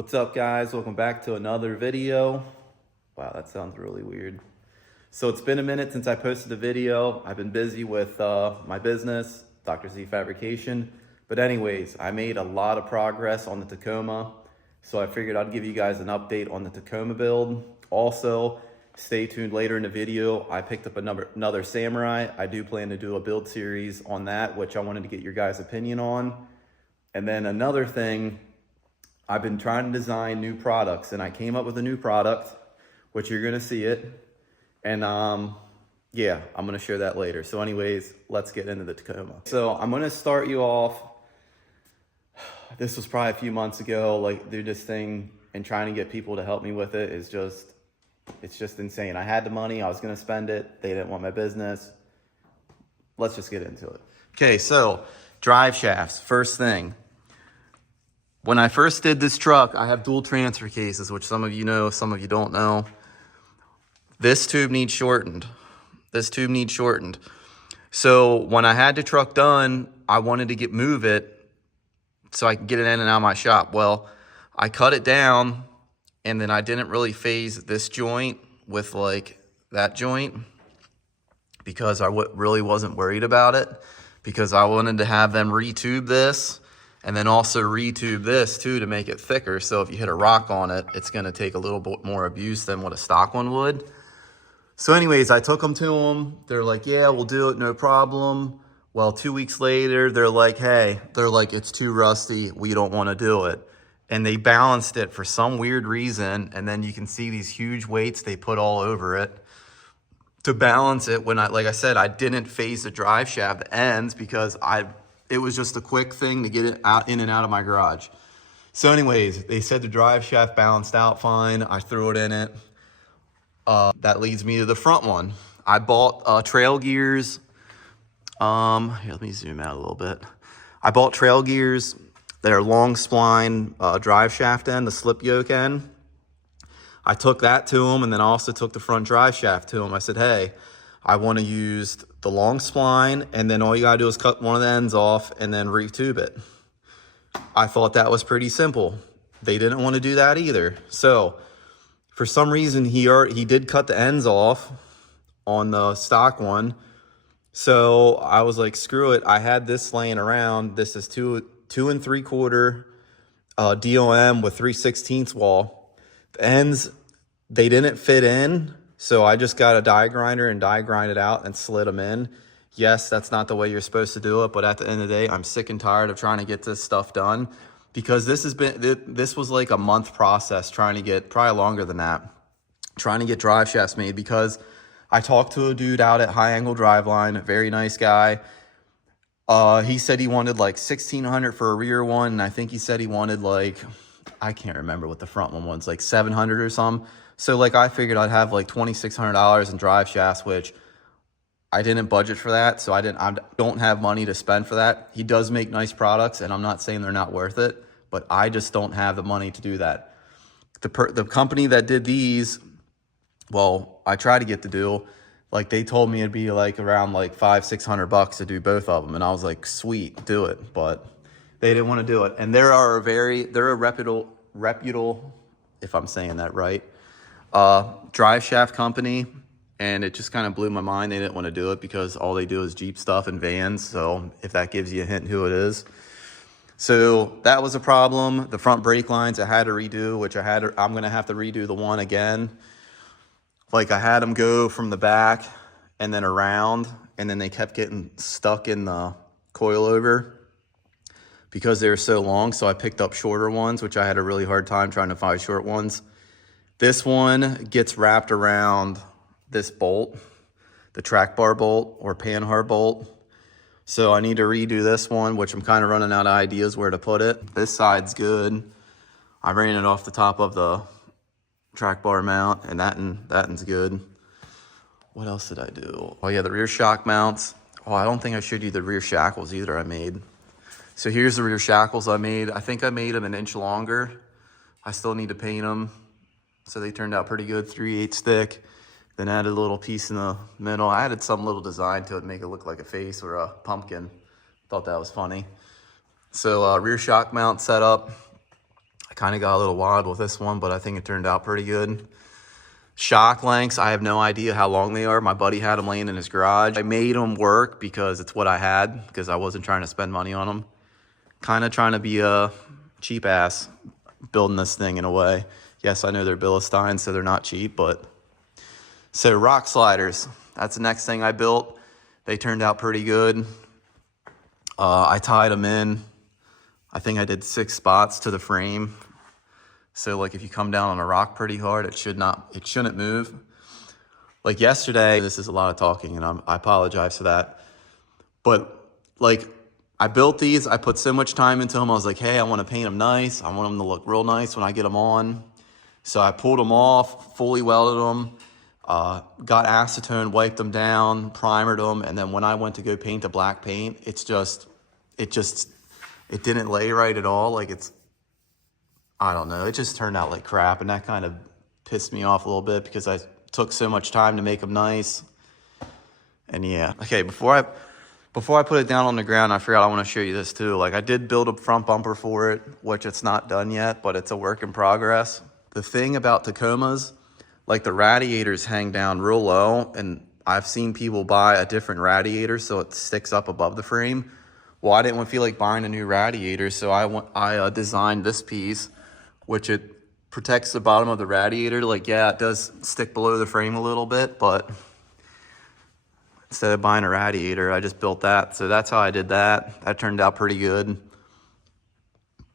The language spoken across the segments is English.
What's up, guys? Welcome back to another video. Wow, that sounds really weird. So it's been a minute since I posted a video. I've been busy with my business, Dr.Z Fabrication. But anyways, I made a lot of progress on the Tacoma. So I figured I'd give you guys an update on the Tacoma build. Also, stay tuned later in the video. I picked up another Samurai. I do plan to do a build series on that, which I wanted to get your guys' opinion on. And then another thing, I've been trying to design new products, and I came up with a new product, which you're gonna see it. And yeah, I'm gonna share that later. So anyways, let's get into the Tacoma. So I'm gonna start you off. This was probably a few months ago, like do this thing and trying to get people to help me with it is just, it's just insane. I had the money, I was gonna spend it. They didn't want my business. Let's just get into it. Okay, so drive shafts, first thing. When I first did this truck, I have dual transfer cases, which some of you know, some of you don't know. This tube needs shortened. This tube needs shortened. So when I had the truck done, I wanted to move it so I could get it in and out of my shop. Well, I cut it down, and then I didn't really phase this joint with like that joint because I really wasn't worried about it, because I wanted to have them retube this and then also retube this too to make it thicker. So if you hit a rock on it, it's gonna take a little bit more abuse than what a stock one would. So anyways, I took them to them. They're like, yeah, we'll do it, no problem. Well, 2 weeks later, they're like, hey, it's too rusty. We don't wanna do it. And they balanced it for some weird reason. And then you can see these huge weights they put all over it to balance it. When like I said, I didn't phase the drive shaft ends because it was just a quick thing to get it out in and out of my garage. So anyways, they said the drive shaft balanced out fine. I threw it in it. That leads me to the front one. I bought trail gears. Here, let me zoom out a little bit. I bought trail gears. They're long spline drive shaft end, the slip yoke end. I took that to them, and then I also took the front drive shaft to them. I said, hey, I want to use the long spline, and then all you gotta do is cut one of the ends off and then retube it. I thought that was pretty simple. They didn't want to do that either. So for some reason, he did cut the ends off on the stock one. So I was like, screw it. I had this laying around. This is 2 3/4 DOM with 3/16 wall. The ends, they didn't fit in. So I just got a die grinder and die grind it out and slid them in. Yes, that's not the way you're supposed to do it, but at the end of the day, I'm sick and tired of trying to get this stuff done, because this was like a month process trying to get, probably longer than that, trying to get drive shafts made, because I talked to a dude out at High Angle Driveline, a very nice guy. He said he wanted like $1,600 for a rear one, and I think he said he wanted like, I can't remember what the front one was, like $700 or something. So like I figured I'd have like $2,600 in drive shafts, which I didn't budget for that. So I don't have money to spend for that. He does make nice products, and I'm not saying they're not worth it, but I just don't have the money to do that. The company that did these, well, I tried to get the deal. Like they told me it'd be like around like $500-600 to do both of them. And I was like, sweet, do it. But they didn't want to do it. And they're a reputable, if I'm saying that right, drive shaft company. And it just kind of blew my mind. They didn't want to do it because all they do is Jeep stuff and vans. So if that gives you a hint who it is. So that was a problem. The front brake lines I had to redo, which I'm going to have to redo the one again. Like I had them go from the back and then around, and then they kept getting stuck in the coilover because they were so long. So I picked up shorter ones, which I had a really hard time trying to find short ones. This one gets wrapped around this bolt, the track bar bolt or panhard bolt. So I need to redo this one, which I'm kind of running out of ideas where to put it. This side's good. I ran it off the top of the track bar mount, and that one's good. What else did I do? Oh yeah, the rear shock mounts. Oh, I don't think I showed you the rear shackles either I made. So here's the rear shackles I made. I think I made them an inch longer. I still need to paint them. So they turned out pretty good, 3/8 thick. Then added a little piece in the middle. I added some little design to it, make it look like a face or a pumpkin. Thought that was funny. So rear shock mount setup. I kind of got a little wild with this one, but I think it turned out pretty good. Shock lengths, I have no idea how long they are. My buddy had them laying in his garage. I made them work because it's what I had, because I wasn't trying to spend money on them. Kind of trying to be a cheap ass building this thing in a way. Yes, I know they're Bilstein, so they're not cheap, but... So rock sliders, that's the next thing I built. They turned out pretty good. I tied them in. I think I did 6 spots to the frame. So like if you come down on a rock pretty hard, it shouldn't move. Like yesterday, this is a lot of talking and I apologize for that. But like I built these, I put so much time into them. I was like, hey, I want to paint them nice. I want them to look real nice when I get them on. So I pulled them off, fully welded them, got acetone, wiped them down, primered them. And then when I went to go paint the black paint, it didn't lay right at all. Like I don't know, it just turned out like crap. And that kind of pissed me off a little bit because I took so much time to make them nice. And yeah, okay, before I put it down on the ground, I forgot I want to show you this too. Like I did build a front bumper for it, which it's not done yet, but it's a work in progress. The thing about Tacomas, like the radiators hang down real low, and I've seen people buy a different radiator so it sticks up above the frame. Well, I didn't feel like buying a new radiator, so I designed this piece, which it protects the bottom of the radiator. Like, yeah, it does stick below the frame a little bit, but instead of buying a radiator, I just built that. So that's how I did that. That turned out pretty good.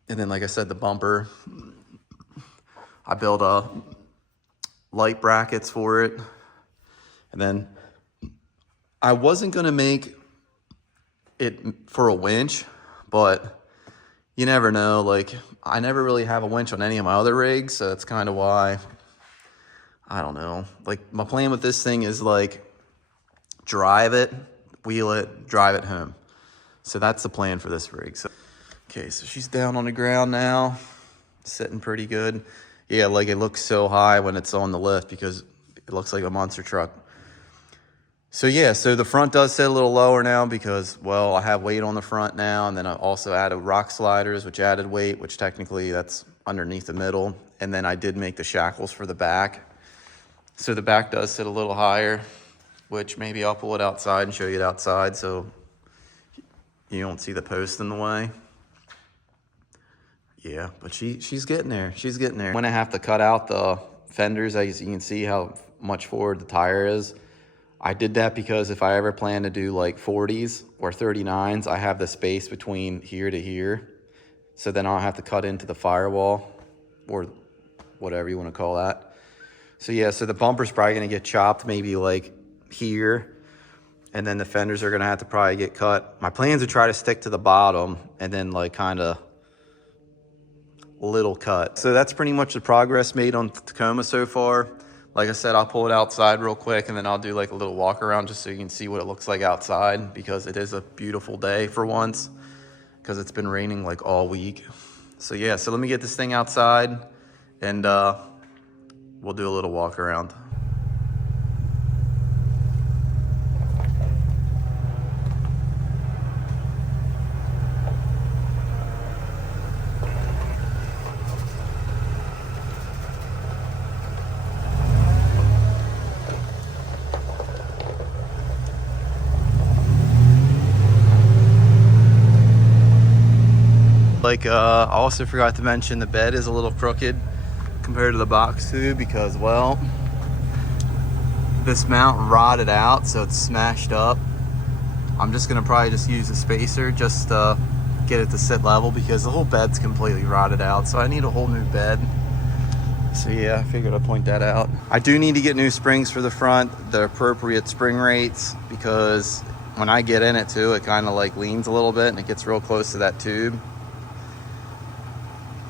And then, like I said, the bumper, I built light brackets for it. And then I wasn't gonna make it for a winch, but you never know. Like I never really have a winch on any of my other rigs, so that's kind of why, I don't know. Like my plan with this thing is like drive it, wheel it, drive it home. So that's the plan for this rig. So okay, so she's down on the ground now, sitting pretty good. Yeah, like it looks so high when it's on the lift because it looks like a monster truck. So yeah, so the front does sit a little lower now because, well, I have weight on the front now, and then I also added rock sliders, which added weight, which technically that's underneath the middle. And then I did make the shackles for the back. So the back does sit a little higher, which maybe I'll pull it outside and show you it outside so you don't see the post in the way. Yeah, but she's getting there. She's getting there. When I have to cut out the fenders, as you can see how much forward the tire is. I did that because if I ever plan to do like 40s or 39s, I have the space between here to here. So then I'll have to cut into the firewall or whatever you want to call that. So yeah, so the bumper's probably going to get chopped maybe like here. And then the fenders are going to have to probably get cut. My plan is to try to stick to the bottom and then like kind of little cut. So that's pretty much the progress made on Tacoma so far. Like I said, I'll pull it outside real quick and then I'll do like a little walk around just so you can see what it looks like outside, because it is a beautiful day for once because it's been raining like all week. So yeah, so let me get this thing outside and we'll do a little walk around. Like, I also forgot to mention the bed is a little crooked compared to the box too, because, well, this mount rotted out, so it's smashed up. I'm just gonna probably just use a spacer just to get it to sit level because the whole bed's completely rotted out, so I need a whole new bed. So yeah, I figured I'd point that out. I do need to get new springs for the front, the appropriate spring rates, because when I get in it too, it kind of like leans a little bit and it gets real close to that tube.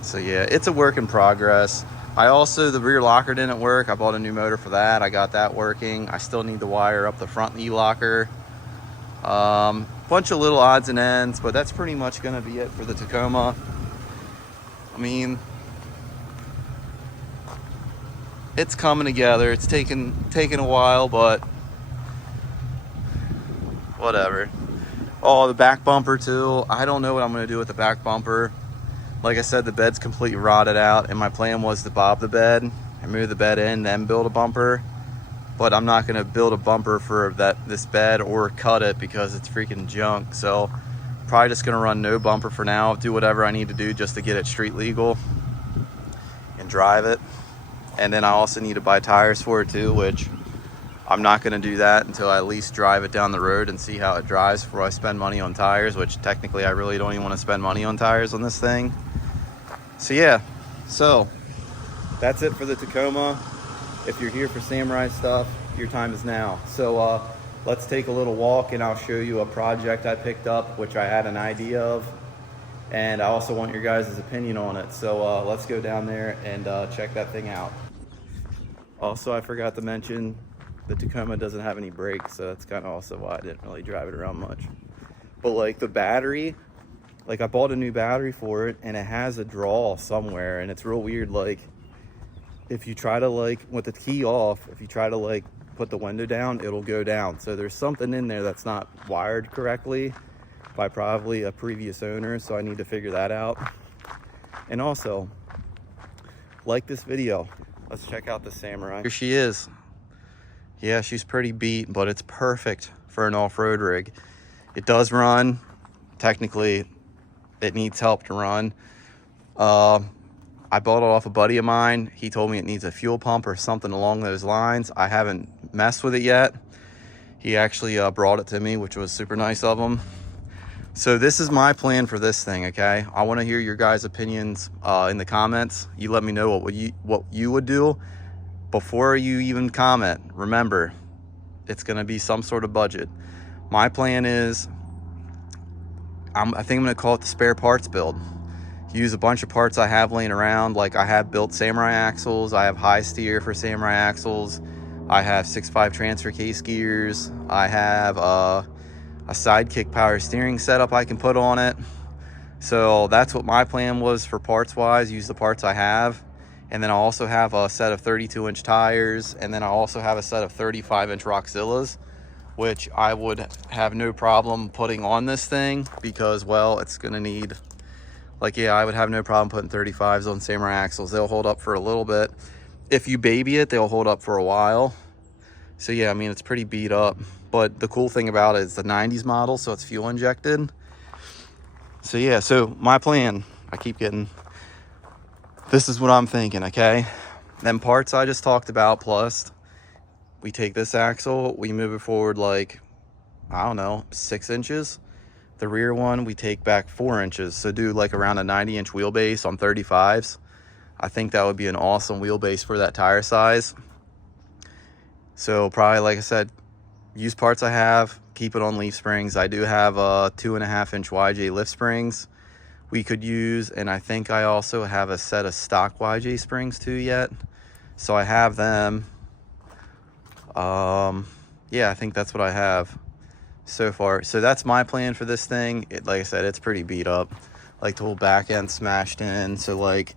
So yeah, it's a work in progress. The rear locker didn't work. I bought a new motor for that. I got that working. I still need to wire up the front knee locker. Bunch of little odds and ends, but that's pretty much gonna be it for the Tacoma. I mean, it's coming together. It's taken a while, but whatever. Oh, the back bumper too. I don't know what I'm gonna do with the back bumper. like I said, the bed's completely rotted out, and my plan was to bob the bed and move the bed in, then build a bumper. But I'm not gonna build a bumper for this bed or cut it because it's freaking junk. So probably just gonna run no bumper for now, do whatever I need to do just to get it street legal and drive it. And then I also need to buy tires for it too, which I'm not gonna do that until I at least drive it down the road and see how it drives before I spend money on tires, which technically I really don't even wanna spend money on tires on this thing. So yeah, so that's it for the Tacoma. If you're here for samurai stuff, your time is now. So let's take a little walk and I'll show you a project I picked up, which I had an idea of. And I also want your guys' opinion on it. So let's go down there and check that thing out. Also, I forgot to mention, the Tacoma doesn't have any brakes, so that's kind of also why I didn't really drive it around much. But like the battery, like I bought a new battery for it and it has a draw somewhere, and it's real weird. Like if you try to, like, with the key off, if you try to like put the window down, it'll go down. So there's something in there that's not wired correctly by probably a previous owner, so I need to figure that out. And also, like this video. Let's check out the Samurai. Here she is. Yeah, she's pretty beat, but it's perfect for an off-road rig. It does run. Technically, it needs help to run. I bought it off a buddy of mine. He told me it needs a fuel pump or something along those lines. I haven't messed with it yet. He actually brought it to me, which was super nice of him. So this is my plan for this thing, okay? I want to hear your guys' opinions in the comments. You let me know what you would do before you even comment. Remember, it's going to be some sort of budget. My plan is, I think I'm going to call it the spare parts build. Use a bunch of parts I have laying around. Like I have built Samurai axles, I have high steer for Samurai axles, I have 6.5 transfer case gears, I have a sidekick power steering setup I can put on it. So that's what my plan was for parts wise. Use the parts I have, and then I also have a set of 32-inch tires, and then I also have a set of 35-inch Roxillas, which I would have no problem putting on this thing because, well, it's gonna need, like, yeah, I would have no problem putting 35s on Samurai axles. They'll hold up for a little bit. If you baby it, they'll hold up for a while. So yeah, I mean, it's pretty beat up. But the cool thing about it is the 90s model, so it's fuel injected. So yeah, so my plan, this is what I'm thinking, okay? Them parts I just talked about, plus we take this axle, we move it forward like, I don't know, 6 inches. The rear one, we take back 4 inches. So do like around a 90-inch wheelbase on 35s. I think that would be an awesome wheelbase for that tire size. So probably, like I said, use parts I have, keep it on leaf springs. I do have 2.5-inch YJ lift springs we could use, and I think I also have a set of stock YJ springs too yet. So I have them. Yeah, I think that's what I have so far. So that's my plan for this thing. Like I said, it's pretty beat up. Like the whole back end smashed in, so like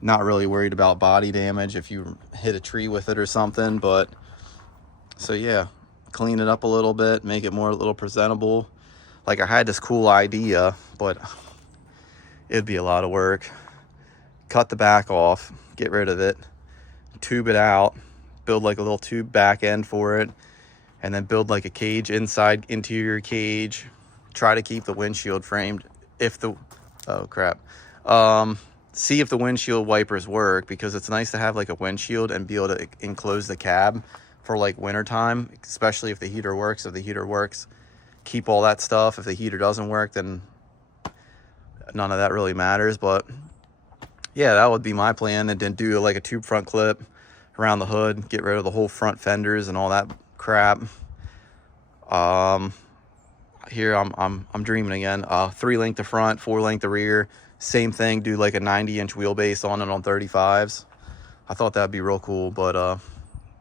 not really worried about body damage if you hit a tree with it or something. But so yeah, clean it up a little bit, make it more a little presentable. Like I had this cool idea, but it'd be a lot of work. Cut the back off, get rid of it, tube it out, build like a little tube back end for it, and then build like a cage inside, interior cage. Try to keep the windshield framed. If the, oh crap. See if the windshield wipers work, because it's nice to have like a windshield and be able to enclose the cab for like winter time, especially if the heater works. If the heater works, keep all that stuff. If the heater doesn't work, then none of that really matters. But yeah, that would be my plan. And then do like a tube front clip around the hood, get rid of the whole front fenders and all that crap. Here I'm dreaming again. 3 length to front, 4 length to rear. Same thing, do like a 90-inch wheelbase on it on 35s. I thought that'd be real cool, but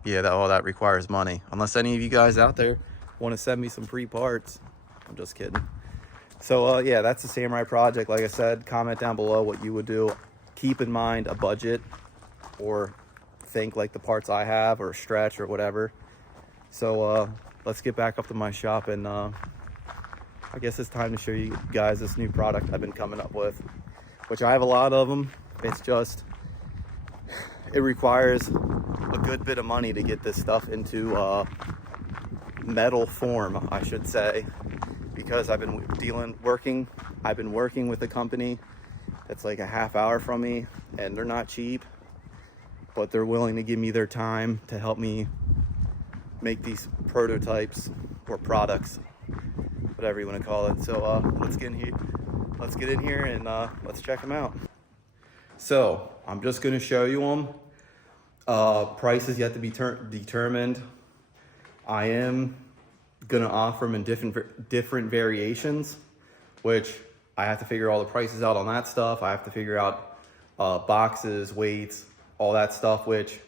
yeah, all that requires money. Unless any of you guys out there want to send me some free parts. I'm just kidding. So yeah, that's the Samurai project. Like I said, comment down below what you would do. Keep in mind a budget, or think like the parts I have, or stretch or whatever. So let's get back up to my shop, and I guess it's time to show you guys this new product I've been coming up with. which I have a lot of them. It's just, it requires a good bit of money to get this stuff into metal form, I should say, because I've been working with a company that's like a half hour from me, and they're not cheap, but they're willing to give me their time to help me make these prototypes or products, whatever you want to call it. So let's get in here and let's check them out. So I'm just going to show you them. Price is yet to be determined. I am going to offer them in different variations, which I have to figure all the prices out on that stuff. I have to figure out boxes, weights, all that stuff, which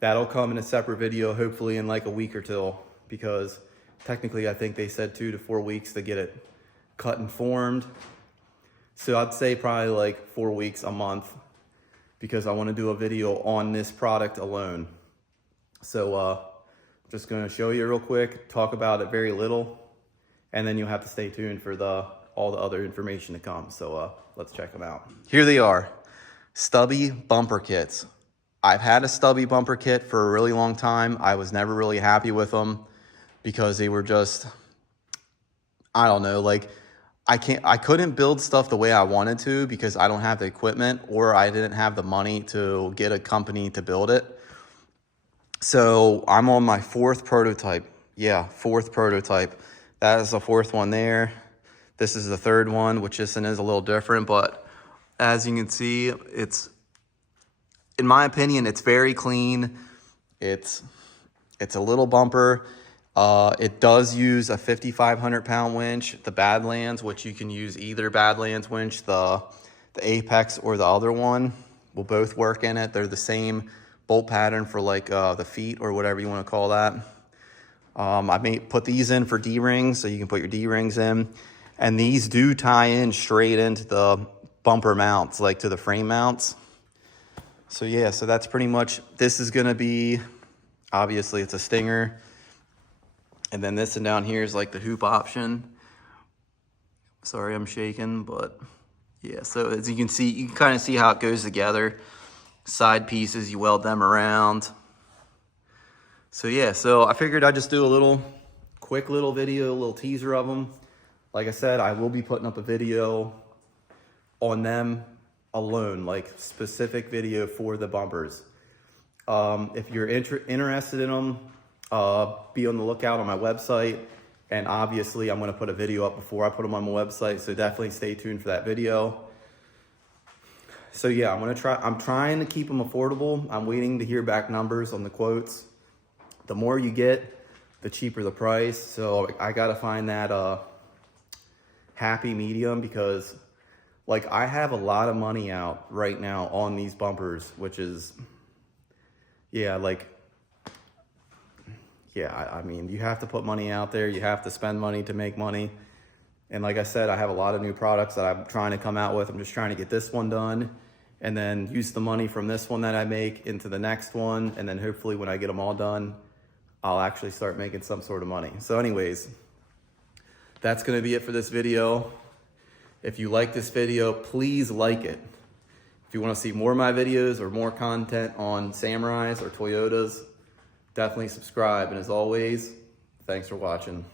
that'll come in a separate video, hopefully in like a week or two, because technically I think they said 2 to 4 weeks to get it cut and formed. So I'd say probably like 4 weeks, a month, because I want to do a video on this product alone. So just going to show you real quick, talk about it very little, and then you'll have to stay tuned for all the other information to come. So let's check them out. Here they are, stubby bumper kits. I've had a stubby bumper kit for a really long time. I was never really happy with them because they were just, I don't know, like I couldn't build stuff the way I wanted to because I don't have the equipment, or I didn't have the money to get a company to build it. So I'm on my 4th prototype. Yeah, 4th prototype. That is the 4th one there. This is the 3rd one, which is a little different, but as you can see, it's, in my opinion, it's very clean. It's a little bumper. It does use a 5,500 pound winch, the Badlands, which you can use either Badlands winch, the Apex or the other one will both work in it. They're the same bolt pattern for like the feet or whatever you want to call that. I may put these in for D-rings, so you can put your D-rings in. And these do tie in straight into the bumper mounts, like to the frame mounts. So yeah, so that's pretty much, this is gonna be, obviously it's a stinger. And then this one down here is like the hoop option. Sorry, I'm shaking, but yeah, so as you can see, you can kind of see how it goes together. Side pieces, you weld them around. So yeah, so I figured I'd just do a quick little video, a little teaser of them. Like I said, I will be putting up a video on them alone, like specific video for the bumpers. If you're interested in them, be on the lookout on my website. And obviously I'm going to put a video up before I put them on my website, so definitely stay tuned for that video. So yeah, I'm trying to keep them affordable. I'm waiting to hear back numbers on the quotes. The more you get, the cheaper the price. So I got to find that happy medium, because like I have a lot of money out right now on these bumpers, which is, yeah, like, yeah, I mean, you have to put money out there. You have to spend money to make money. And like I said, I have a lot of new products that I'm trying to come out with. I'm just trying to get this one done and then use the money from this one that I make into the next one. And then hopefully when I get them all done, I'll actually start making some sort of money. So anyways, that's going to be it for this video. If you like this video, please like it. If you want to see more of my videos or more content on Samurais or Toyotas, definitely subscribe. And as always, thanks for watching.